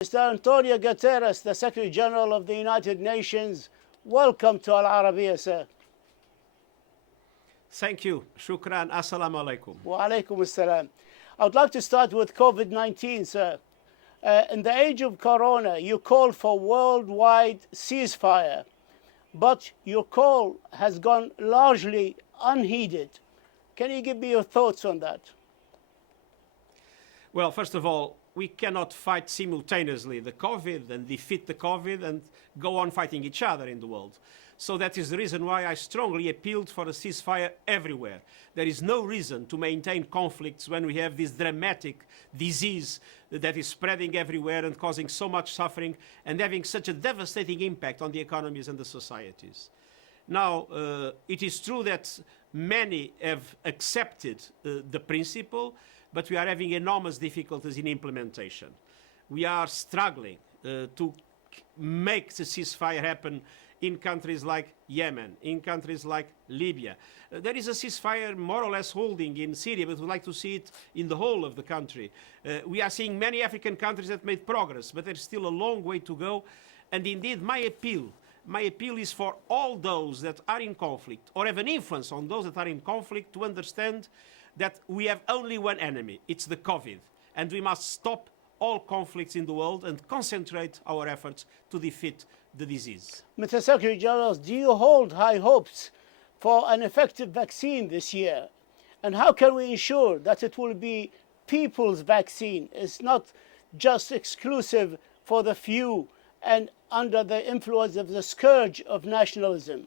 Mr. António Guterres, the Secretary General of the United Nations, welcome to Al-Arabiya, sir. Thank you. Shukran. Assalamu alaikum. Wa alaikum assalam. I would like to start with COVID-19, sir. In the age of Corona, you called for worldwide ceasefire, but your call has gone largely unheeded. Can you give me your thoughts on that? Well, first of all, we cannot fight simultaneously the COVID and defeat the COVID and go on fighting each other in the world. So that is the reason why I strongly appealed for a ceasefire everywhere. There is no reason to maintain conflicts when we have this dramatic disease that is spreading everywhere and causing so much suffering and having such a devastating impact on the economies and the societies. Now, it is true that many have accepted the principle, but we are having enormous difficulties in implementation. We are struggling to make the ceasefire happen in countries like Yemen, in countries like Libya. There is a ceasefire more or less holding in Syria, but we'd like to see it in the whole of the country. We are seeing many African countries that made progress, but there's still a long way to go. And indeed, my appeal is for all those that are in conflict or have an influence on those that are in conflict to understand that we have only one enemy, it's the COVID, and we must stop all conflicts in the world and concentrate our efforts to defeat the disease. Mr. Secretary General, do you hold high hopes for an effective vaccine this year? And how can we ensure that it will be people's vaccine? It's not just exclusive for the few and under the influence of the scourge of nationalism.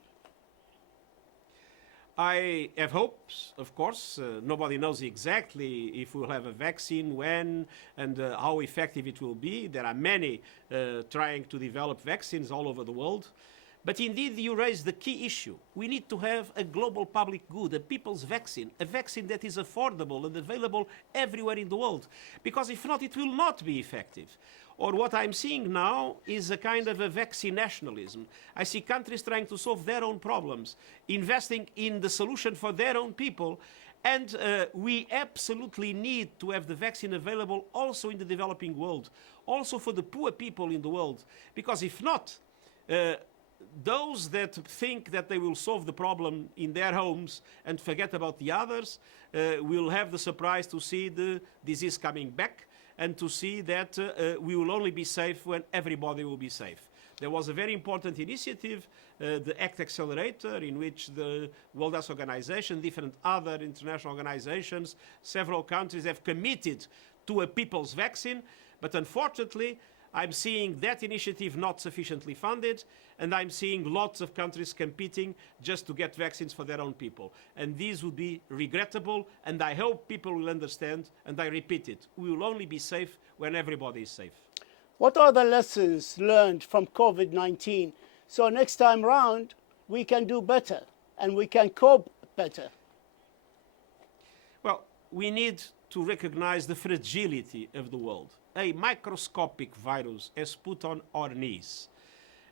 I have hopes, of course. Nobody knows exactly if we'll have a vaccine, when, and how effective it will be. There are many trying to develop vaccines all over the world. But indeed, you raise the key issue. We need to have a global public good, a people's vaccine, a vaccine that is affordable and available everywhere in the world. Because if not, it will not be effective. Or what I'm seeing now is a kind of a vaccine nationalism. I see countries trying to solve their own problems, investing in the solution for their own people, and we absolutely need to have the vaccine available also in the developing world, also for the poor people in the world. Because if not, those that think that they will solve the problem in their homes and forget about the others will have the surprise to see the disease coming back, and to see that we will only be safe when everybody will be safe. There was a very important initiative, the ACT Accelerator, in which the World Health Organization, different other international organizations, several countries have committed to a people's vaccine, but unfortunately, I'm seeing that initiative not sufficiently funded, and I'm seeing lots of countries competing just to get vaccines for their own people. And this would be regrettable, and I hope people will understand, and I repeat it, we will only be safe when everybody is safe. What are the lessons learned from COVID-19? So next time round, we can do better, and we can cope better. Well, we need to recognize the fragility of the world. A microscopic virus has put on our knees.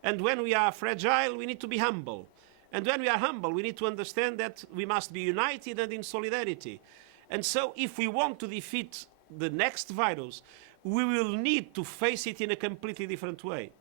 And when we are fragile, we need to be humble. And when we are humble, we need to understand that we must be united and in solidarity. And so if we want to defeat the next virus, we will need to face it in a completely different way.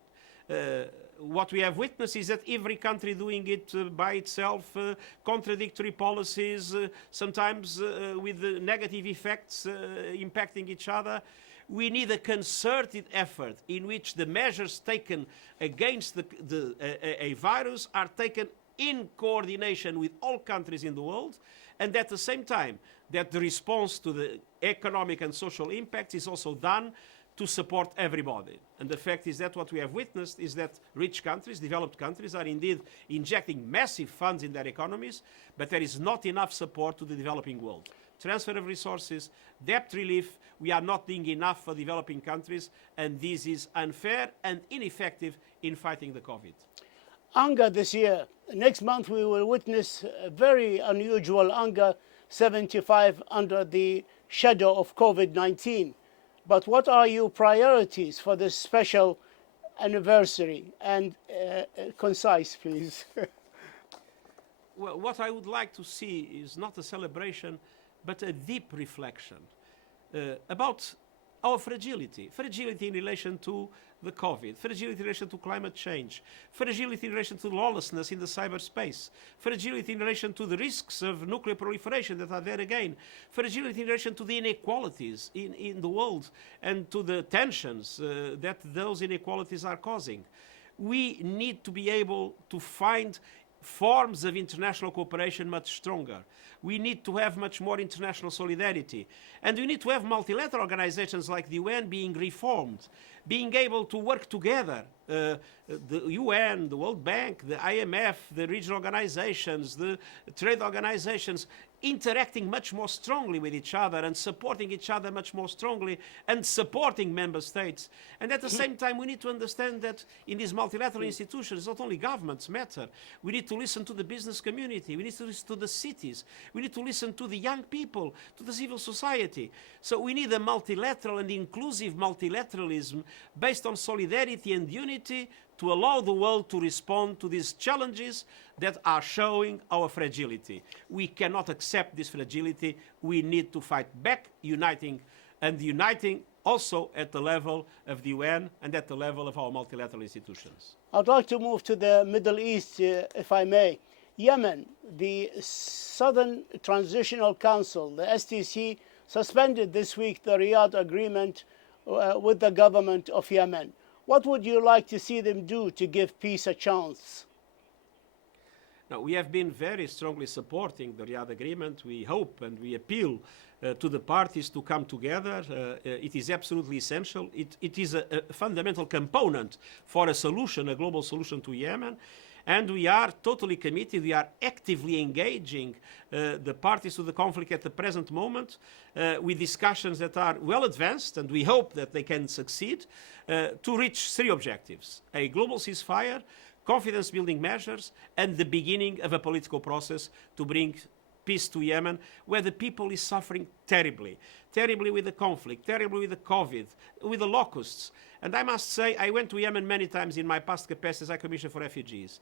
What we have witnessed is that every country doing it by itself, contradictory policies, sometimes with negative effects impacting each other. We need a concerted effort in which the measures taken against a virus are taken in coordination with all countries in the world, and at the same time that the response to the economic and social impact is also done to support everybody. And the fact is that what we have witnessed is that rich countries, developed countries, are indeed injecting massive funds in their economies, but there is not enough support to the developing world. Transfer of resources, debt relief, we are not doing enough for developing countries, and this is unfair and ineffective in fighting the COVID. Hunger this year. Next month we will witness a very unusual hunger, 75 under the shadow of COVID-19. But what are your priorities for this special anniversary? And concise, please. Well, what I would like to see is not a celebration, but a deep reflection about our fragility. Fragility in relation to the COVID, fragility in relation to climate change, fragility in relation to lawlessness in the cyberspace, fragility in relation to the risks of nuclear proliferation that are there again, fragility in relation to the inequalities in the world and to the tensions that those inequalities are causing. We need to be able to find forms of international cooperation much stronger. We need to have much more international solidarity. And we need to have multilateral organizations like the UN being reformed, being able to work together. The UN, the World Bank, the IMF, the regional organizations, the trade organizations, interacting much more strongly with each other and supporting each other much more strongly and supporting member states. And at the same time, we need to understand that in these multilateral institutions, not only governments matter. We need to listen to the business community. We need to listen to the cities. We need to listen to the young people, to the civil society. So we need a multilateral and inclusive multilateralism based on solidarity and unity to allow the world to respond to these challenges that are showing our fragility. We cannot accept this fragility. We need to fight back, uniting also at the level of the UN and at the level of our multilateral institutions. I'd like to move to the Middle East, if I may. Yemen, the Southern Transitional Council, the STC, suspended this week the Riyadh agreement with the government of Yemen. What would you like to see them do to give peace a chance? Now, we have been very strongly supporting the Riyadh agreement. We hope and we appeal to the parties to come together. It is absolutely essential. It is a fundamental component for a solution, a global solution to Yemen. And we are totally committed. We are actively engaging the parties to the conflict at the present moment with discussions that are well advanced, and we hope that they can succeed to reach three objectives: a global ceasefire, confidence-building measures, and the beginning of a political process to bring peace to Yemen, where the people is suffering terribly with the conflict, terribly with the COVID, with the locusts. And I must say, I went to Yemen many times in my past capacity as High Commissioner for Refugees.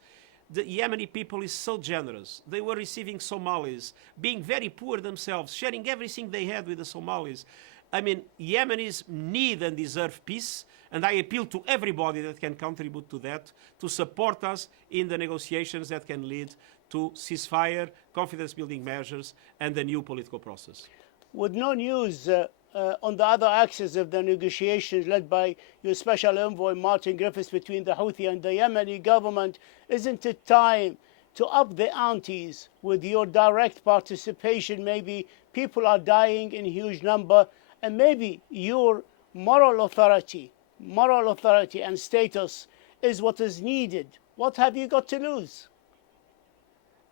The Yemeni people is so generous. They were receiving Somalis, being very poor themselves, sharing everything they had with the Somalis. I mean, Yemenis need and deserve peace, and I appeal to everybody that can contribute to that to support us in the negotiations that can lead to ceasefire, confidence-building measures, and a new political process. With no news on the other axis of the negotiations led by your Special Envoy Martin Griffiths between the Houthi and the Yemeni government, isn't it time to up the antes with your direct participation? Maybe people are dying in huge number, and maybe your moral authority and status is what is needed. What have you got to lose?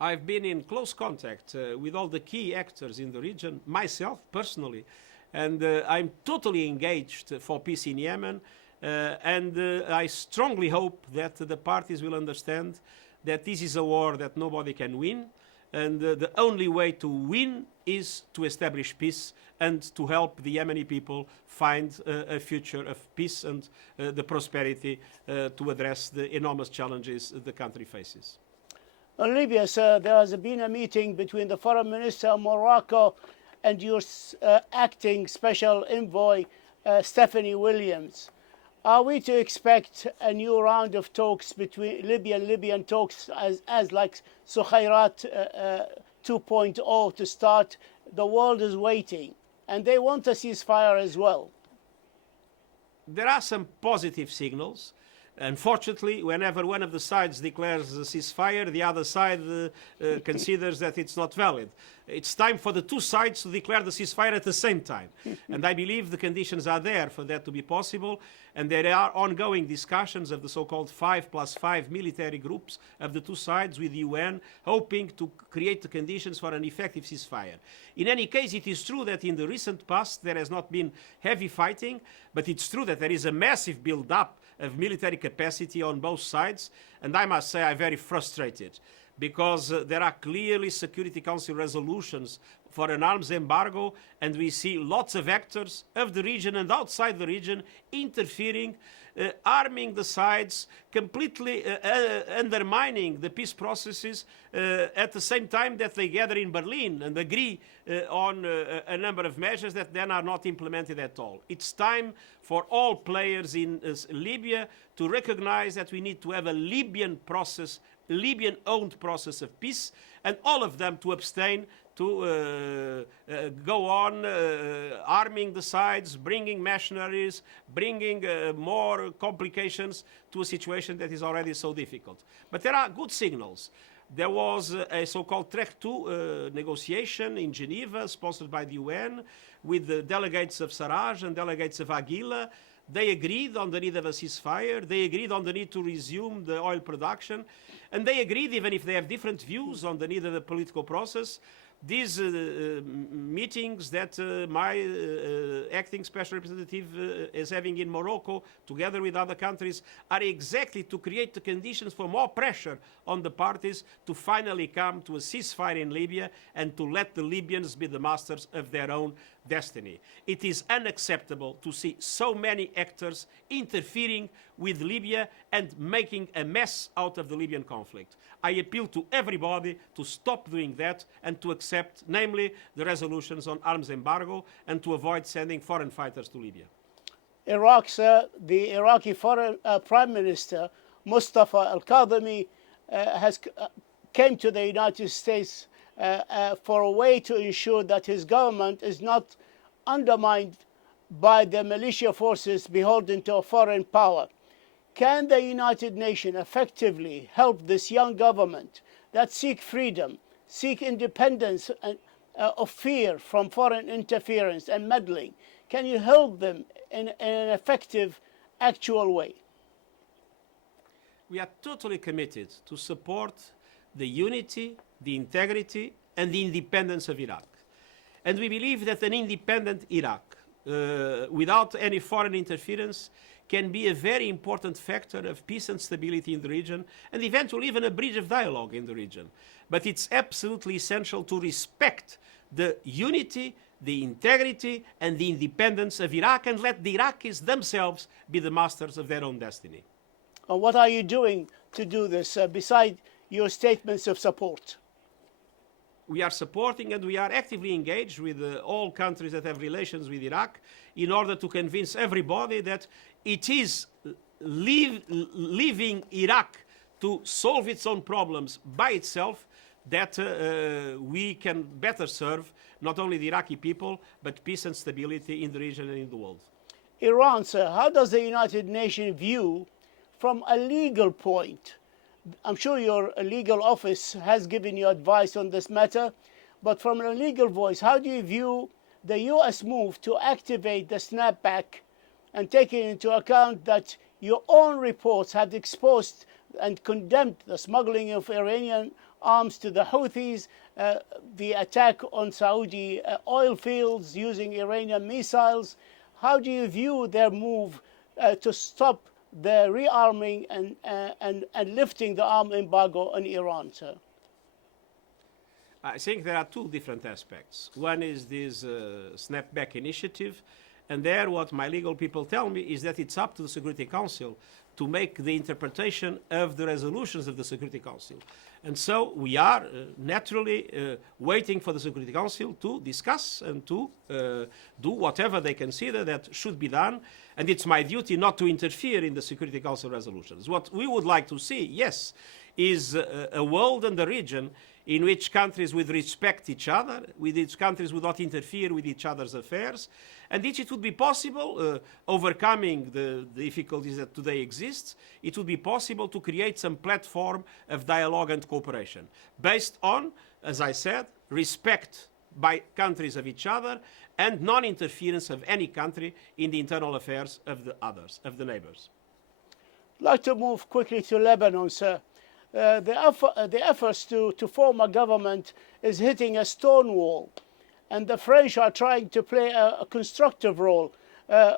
I've been in close contact with all the key actors in the region, myself personally, and I'm totally engaged for peace in Yemen, and I strongly hope that the parties will understand that this is a war that nobody can win, and the only way to win is to establish peace and to help the Yemeni people find a future of peace and the prosperity to address the enormous challenges the country faces. In Libya, sir, there has been a meeting between the Foreign Minister of Morocco and your acting Special Envoy, Stephanie Williams. Are we to expect a new round of talks between Libyan talks as like Sukhairat 2.0 to start? The world is waiting, and they want a ceasefire as well. There are some positive signals. Unfortunately, whenever one of the sides declares a ceasefire, the other side considers that it's not valid. It's time for the two sides to declare the ceasefire at the same time. And I believe the conditions are there for that to be possible. And there are ongoing discussions of the so-called 5+5 military groups of the two sides with the UN, hoping to create the conditions for an effective ceasefire. In any case, it is true that in the recent past there has not been heavy fighting, but it's true that there is a massive build-up of military capacity on both sides, and I must say I'm very frustrated because there are clearly Security Council resolutions for an arms embargo, and we see lots of actors of the region and outside the region interfering, arming the sides, completely undermining the peace processes at the same time that they gather in Berlin and agree on a number of measures that then are not implemented at all. It's time for all players in Libya to recognize that we need to have a Libyan process, Libyan-owned process of peace, and all of them to abstain to go on arming the sides, bringing mercenaries, bringing more complications to a situation that is already so difficult. But there are good signals. There was a so-called Track 2 negotiation in Geneva, sponsored by the UN, with the delegates of Sarraj and delegates of Aguila. They agreed on the need of a ceasefire. They agreed on the need to resume the oil production. And they agreed, even if they have different views on the need of a political process, these meetings that my acting special representative is having in Morocco, together with other countries, are exactly to create the conditions for more pressure on the parties to finally come to a ceasefire in Libya and to let the Libyans be the masters of their own destiny. It is unacceptable to see so many actors interfering with Libya and making a mess out of the Libyan conflict. I appeal to everybody to stop doing that and to accept, namely, the resolutions on arms embargo and to avoid sending foreign fighters to Libya. Iraq, sir, the Iraqi foreign Prime Minister, Mustafa al-Kadhimi, came to the United States for a way to ensure that his government is not undermined by the militia forces beholden to a foreign power. Can the United Nations effectively help this young government that seek freedom, seek independence of fear from foreign interference and meddling? Can you help them in an effective, actual way? We are totally committed to support the unity, the integrity, and the independence of Iraq. And we believe that an independent Iraq, without any foreign interference, can be a very important factor of peace and stability in the region, and eventually even a bridge of dialogue in the region. But it's absolutely essential to respect the unity, the integrity, and the independence of Iraq, and let the Iraqis themselves be the masters of their own destiny. And what are you doing to do this, beside your statements of support? We are supporting and we are actively engaged with all countries that have relations with Iraq in order to convince everybody that it is leaving Iraq to solve its own problems by itself that we can better serve not only the Iraqi people, but peace and stability in the region and in the world. Iran, sir, how does the United Nations view from a legal point? I'm sure your legal office has given you advice on this matter, but from a legal voice, how do you view the US move to activate the snapback, and taking into account that your own reports had exposed and condemned the smuggling of Iranian arms to the Houthis, the attack on Saudi oil fields using Iranian missiles? How do you view their move to stop the rearming and lifting the arm embargo on Iran, sir? I think there are two different aspects. One is this snapback initiative, and there what my legal people tell me is that it's up to the Security Council to make the interpretation of the resolutions of the Security Council. And so we are naturally waiting for the Security Council to discuss and to do whatever they consider that should be done. And it's my duty not to interfere in the Security Council resolutions. What we would like to see, yes, is a world and a region in which countries would respect each other, with which countries would not interfere with each other's affairs, and it would be possible, overcoming the difficulties that today exist, it would be possible to create some platform of dialogue and cooperation based on, as I said, respect by countries of each other and non-interference of any country in the internal affairs of the others, of the neighbors. I'd like to move quickly to Lebanon, sir. The efforts to form a government is hitting a stone wall, and the French are trying to play a constructive role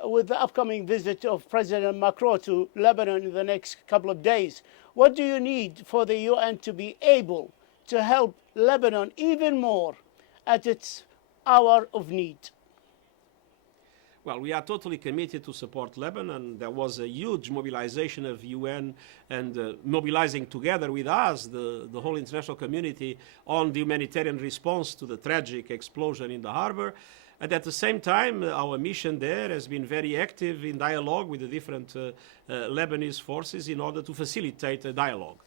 with the upcoming visit of President Macron to Lebanon in the next couple of days. What do you need for the UN to be able to help Lebanon even more at its hour of need? Well, we are totally committed to support Lebanon. There was a huge mobilization of UN and mobilizing together with us, the whole international community, on the humanitarian response to the tragic explosion in the harbor. And at the same time, our mission there has been very active in dialogue with the different Lebanese forces in order to facilitate a dialogue.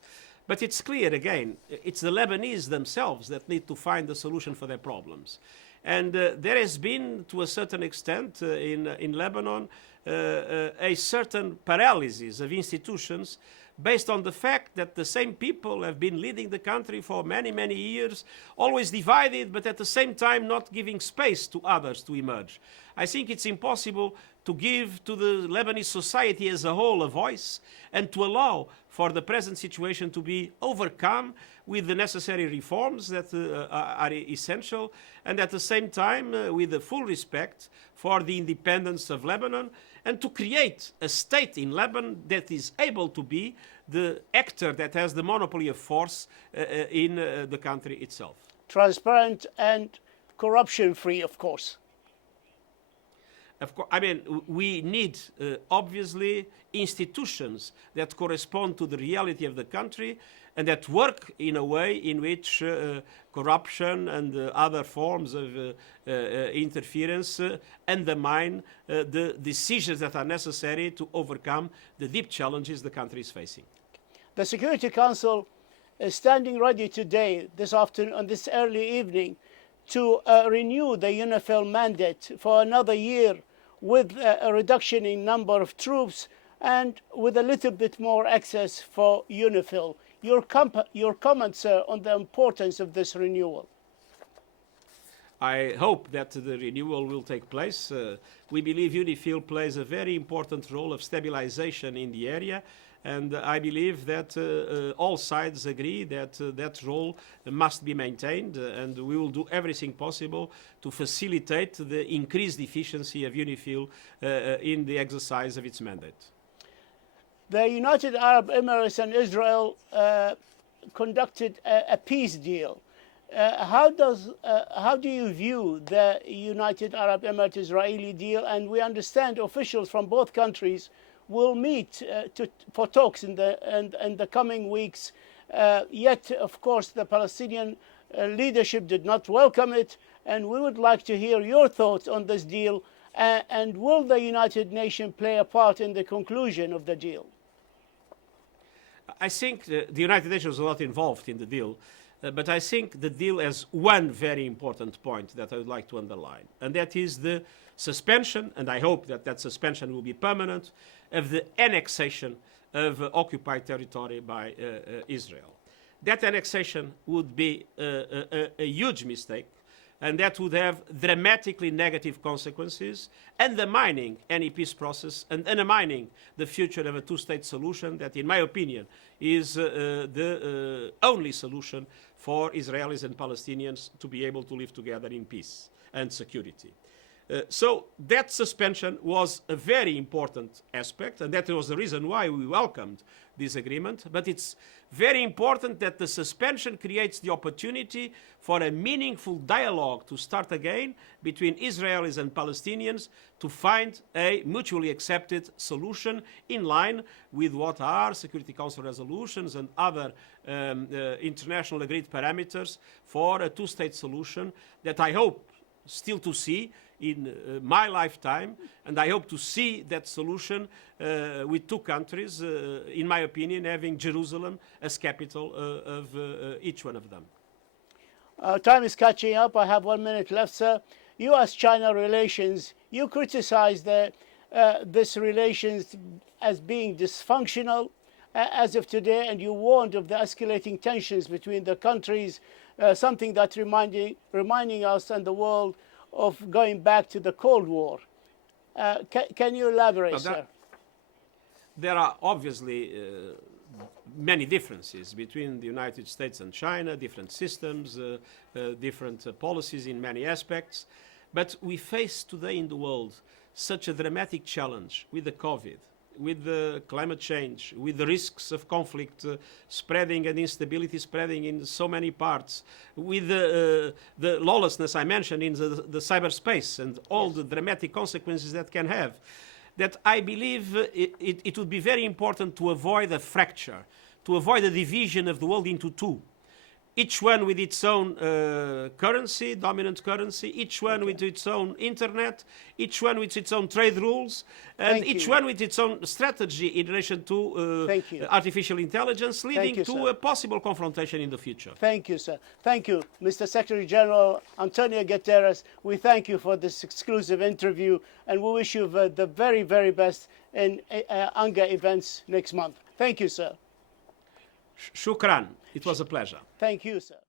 But it's clear, again, it's the Lebanese themselves that need to find a solution for their problems. And there has been, to a certain extent, in Lebanon, a certain paralysis of institutions based on the fact that the same people have been leading the country for many, many years, always divided, but at the same time not giving space to others to emerge. I think it's impossible to give to the Lebanese society as a whole a voice and to allow for the present situation to be overcome with the necessary reforms that are essential, and at the same time with the full respect for the independence of Lebanon, and to create a state in Lebanon that is able to be the actor that has the monopoly of force in the country itself. Transparent and corruption-free, of course. Of course, I mean, we need, obviously, institutions that correspond to the reality of the country and that work in a way in which corruption and other forms of interference undermine the decisions that are necessary to overcome the deep challenges the country is facing. The Security Council is standing ready today, this afternoon, on this early evening, to renew the UNIFIL mandate for another year with a reduction in number of troops and with a little bit more access for UNIFIL. Your comments, sir, on the importance of this renewal? I hope that the renewal will take place. We believe UNIFIL plays a very important role of stabilization in the area, and I believe that all sides agree that that role must be maintained, and we will do everything possible to facilitate the increased efficiency of UNIFIL in the exercise of its mandate. The United Arab Emirates and Israel conducted a peace deal. How do you view the United Arab Emirates Israeli deal? And we understand officials from both countries will meet for talks in the coming weeks. Yet, of course, the Palestinian leadership did not welcome it, and we would like to hear your thoughts on this deal. And will the United Nations play a part in the conclusion of the deal? I think the United Nations was not involved in the deal, but I think the deal has one very important point that I would like to underline, and that is the suspension, and I hope that that suspension will be permanent, of the annexation of occupied territory by Israel. That annexation would be a huge mistake, and that would have dramatically negative consequences, undermining any peace process and undermining the future of a two-state solution that, in my opinion, is the only solution for Israelis and Palestinians to be able to live together in peace and security. So that suspension was a very important aspect, and that was the reason why we welcomed this agreement. But it's very important that the suspension creates the opportunity for a meaningful dialogue to start again between Israelis and Palestinians to find a mutually accepted solution in line with what are Security Council resolutions and other international agreed parameters for a two-state solution that I hope still to see in my lifetime, and I hope to see that solution with two countries, in my opinion, having Jerusalem as capital of each one of them. Time is catching up. I have 1 minute left, sir. U.S.-China relations, you criticize this relations as being dysfunctional as of today, and you warned of the escalating tensions between the countries, something that reminding us and the world of going back to the Cold War. Can you elaborate, sir? There are obviously many differences between the United States and China, different systems, different policies in many aspects. But we face today in the world such a dramatic challenge with the COVID, with the climate change, with the risks of conflict spreading and instability spreading in so many parts, with the lawlessness I mentioned in the cyberspace and all the dramatic consequences that can have, that I believe it would be very important to avoid a fracture, to avoid a division of the world into two. Each one with its own currency, dominant currency, each one with its own internet, each one with its own trade rules, and each one with its own strategy in relation to artificial intelligence, leading to a possible confrontation in the future. Thank you, sir. Thank you, Mr. Secretary General António Guterres. We thank you for this exclusive interview, and we wish you the very, very best in ANGA events next month. Thank you, sir. Shukran. It was a pleasure. Thank you, sir.